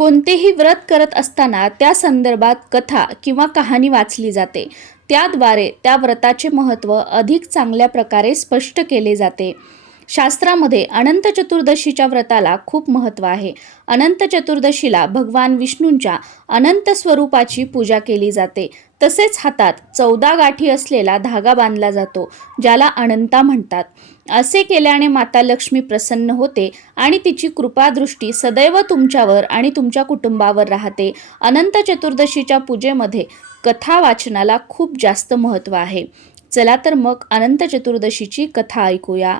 कोणतेही व्रत करत असताना त्या संदर्भात कथा किंवा कहाणी वाचली जाते. त्याद्वारे त्या व्रताचे महत्त्व अधिक चांगल्या प्रकारे स्पष्ट केले जाते. शास्त्रामध्ये अनंत चतुर्दशीच्या व्रताला खूप महत्त्व आहे. अनंत चतुर्दशीला भगवान विष्णूंच्या अनंत स्वरूपाची पूजा केली जाते. तसेच हातात चौदा गाठी असलेला धागा बांधला जातो ज्याला अनंता म्हणतात. असे केल्याने माता लक्ष्मी प्रसन्न होते आणि तिची कृपादृष्टी सदैव तुमच्यावर आणि तुमच्या कुटुंबावर राहते. अनंत चतुर्दशीच्या पूजेमध्ये कथा वाचनाला खूप जास्त महत्त्व आहे. चला तर मग अनंत चतुर्दशीची कथा ऐकूया.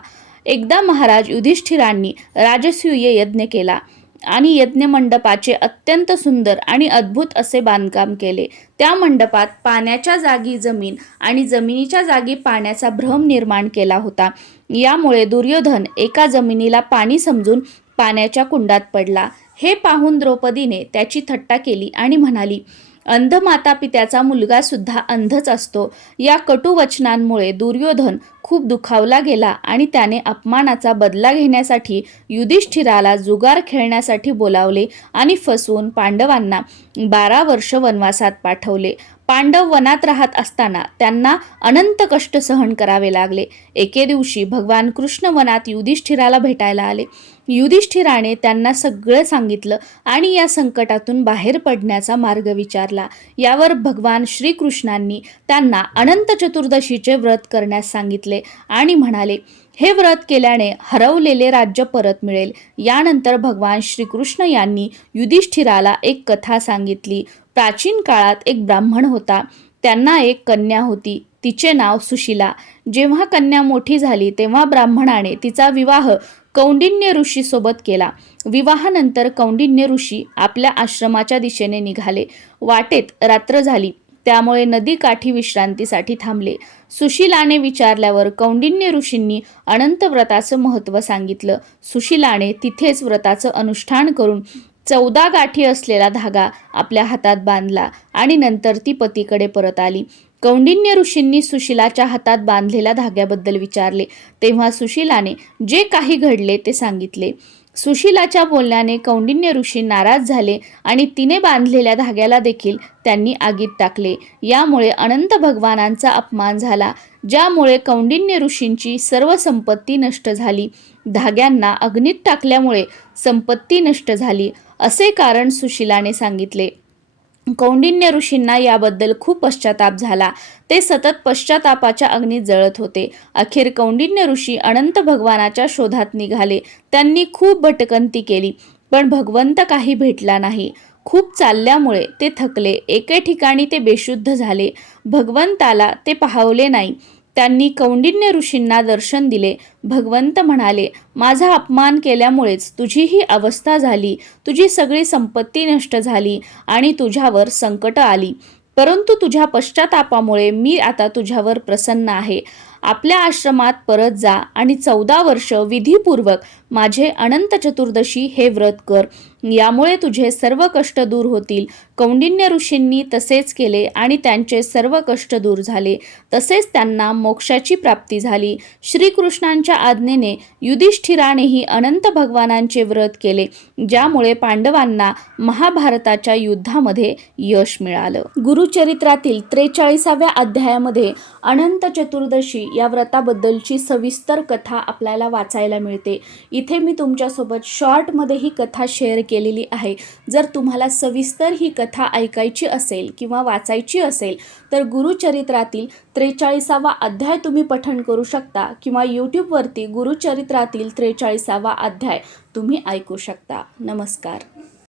एकदा महाराज युधिष्ठिरांनी राजसूय यज्ञ केला आणि यज्ञ मंडपाचे अत्यंत सुंदर आणि अद्भुत असे बांधकाम केले. त्या मंडपात पाण्याच्या जागी जमीन आणि जमिनीच्या जागी पाण्याचा भ्रम निर्माण केला होता. यामुळे दुर्योधन एका जमिनीला पाणी समजून पाण्याच्या कुंडात पडला. हे पाहून द्रौपदीने त्याची थट्टा केली आणि म्हणाली अंध माता पित्याचा मुलगा सुद्धा अंधच असतो. या कटू वचनांमुळे दुर्योधन खूप दुखावला गेला आणि त्याने अपमानाचा बदला घेण्यासाठी युधिष्ठिराला जुगार खेळण्यासाठी बोलावले आणि फसवून पांडवांना बारा वर्ष वनवासात पाठवले. पांडव वनात राहत असताना त्यांना अनंत कष्ट सहन करावे लागले. एके दिवशी भगवान कृष्ण वनात युधिष्ठिराला भेटायला आले. युधिष्ठिराने त्यांना सगळं सांगितलं आणि या संकटातून बाहेर पडण्याचा मार्ग विचारला. यावर भगवान श्रीकृष्णांनी त्यांना अनंत चतुर्दशीचे व्रत करण्यास सांगितले आणि म्हणाले हे व्रत केल्याने हरवलेले राज्य परत मिळेल. यानंतर भगवान श्रीकृष्ण यांनी युधिष्ठिराला एक कथा सांगितली. प्राचीन काळात एक ब्राह्मण होता. त्यांना एक कन्या होती. तिचे नाव सुशिला. जेव्हा कन्या मोठी झाली तेव्हा ब्राह्मणाने तिचा विवाह कौंडिन्य ऋषीसोबत केला. विवाहानंतर कौंडिन्य ऋषी आपल्या आश्रमाच्या दिशेने निघाले. वाटेत रात्र झाली. त्यामुळे नदीकाठी विश्रांतीसाठी थांबले. सुशिलाने विचारल्यावर कौंडिन्य ऋषींनी अनंत व्रताचं महत्त्व सांगितलं. सुशिलाने तिथेच व्रताचं अनुष्ठान करून चौदा गाठी असलेला धागा आपल्या हातात बांधला आणि नंतर ती पतीकडे परत आली. कौंडिन्य ऋषींनी सुशीलाच्या हातात बांधलेल्या धाग्याबद्दल विचारले. तेव्हा सुशीलाने जे काही घडले ते सांगितले. सुशिलाच्या बोलण्याने कौंडिन्य ऋषी नाराज झाले आणि तिने बांधलेल्या धाग्याला देखील त्यांनी आगीत टाकले. यामुळे अनंत भगवानांचा अपमान झाला ज्यामुळे कौंडिन्य ऋषींची सर्व संपत्ती नष्ट झाली. धाग्यांना अग्नीत टाकल्यामुळे संपत्ती नष्ट झाली असे कारण सुशिलाने सांगितले. कौंडिन्य ऋषींना याबद्दल खूप पश्चाताप झाला. ते सतत पश्चातापाच्या अग्नीत जळत होते. अखेर कौंडिन्य ऋषी अनंत भगवानाच्या शोधात निघाले. त्यांनी खूप भटकंती केली पण भगवंत काही भेटला नाही. खूप चालल्यामुळे ते थकले. एके ठिकाणी ते बेशुद्ध झाले. भगवंताला ते पाहवले नाही. त्यांनी कौंडिन्य ऋषींना दर्शन दिले. भगवंत म्हणाले माझा अपमान केल्यामुळेच तुझी ही अवस्था झाली. तुझी सगळी संपत्ती नष्ट झाली आणि तुझ्यावर संकट आली. परंतु तुझ्या पश्चातापामुळे मी आता तुझ्यावर प्रसन्न आहे. आपल्या आश्रमात परत जा आणि चौदा वर्ष विधीपूर्वक माझे अनंत चतुर्दशी हे व्रत कर. यामुळे तुझे सर्व कष्ट दूर होतील. कौंडिन्य ऋषींनी तसेच केले आणि त्यांचे सर्व कष्ट दूर झाले. तसेच त्यांना मोक्षाची प्राप्ती झाली. श्रीकृष्णांच्या आज्ञेने युधिष्ठिरानेही अनंत भगवानांचे व्रत केले ज्यामुळे पांडवांना महाभारताच्या युद्धामध्ये यश मिळालं. गुरुचरित्रातील त्रेचाळीसाव्या अध्यायामध्ये अनंत चतुर्दशी या व्रताबद्दलची सविस्तर कथा आपल्याला वाचायला मिळते. इथे मी तुमच्यासोबत शॉर्टमध्ये ही कथा शेअर केलेली आहे. जर तुम्हाला सविस्तर ही कथा ऐकायची असेल किंवा वाचायची असेल तर गुरुचरित्रातील त्रेचाळीसावा अध्याय तुम्ही पठण करू शकता किंवा यूट्यूबवरती गुरुचरित्रातील त्रेचाळीसावा अध्याय तुम्ही ऐकू शकता. नमस्कार.